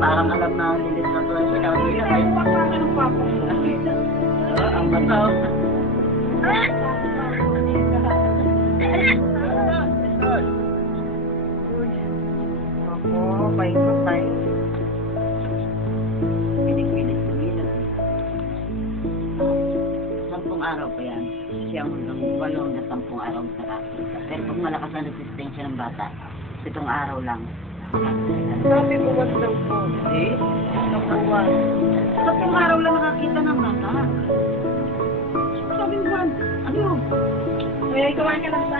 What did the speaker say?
parang alam na liliteraturan sila. Ay, baka ka ng papa. Ang bataw. Ako, paikot tayo. Pinig-pinig. 10 araw pa yan. Siya hanggang 8 na 10 araw sa pero pag malakas ang resistensya ng bata, 7 araw lang. Sabi buwan daw po. Eh? Nakuwan. 10 araw lang nakakita ng bata. Sabi buwan. Ano? Kaya ikaw ka lang sa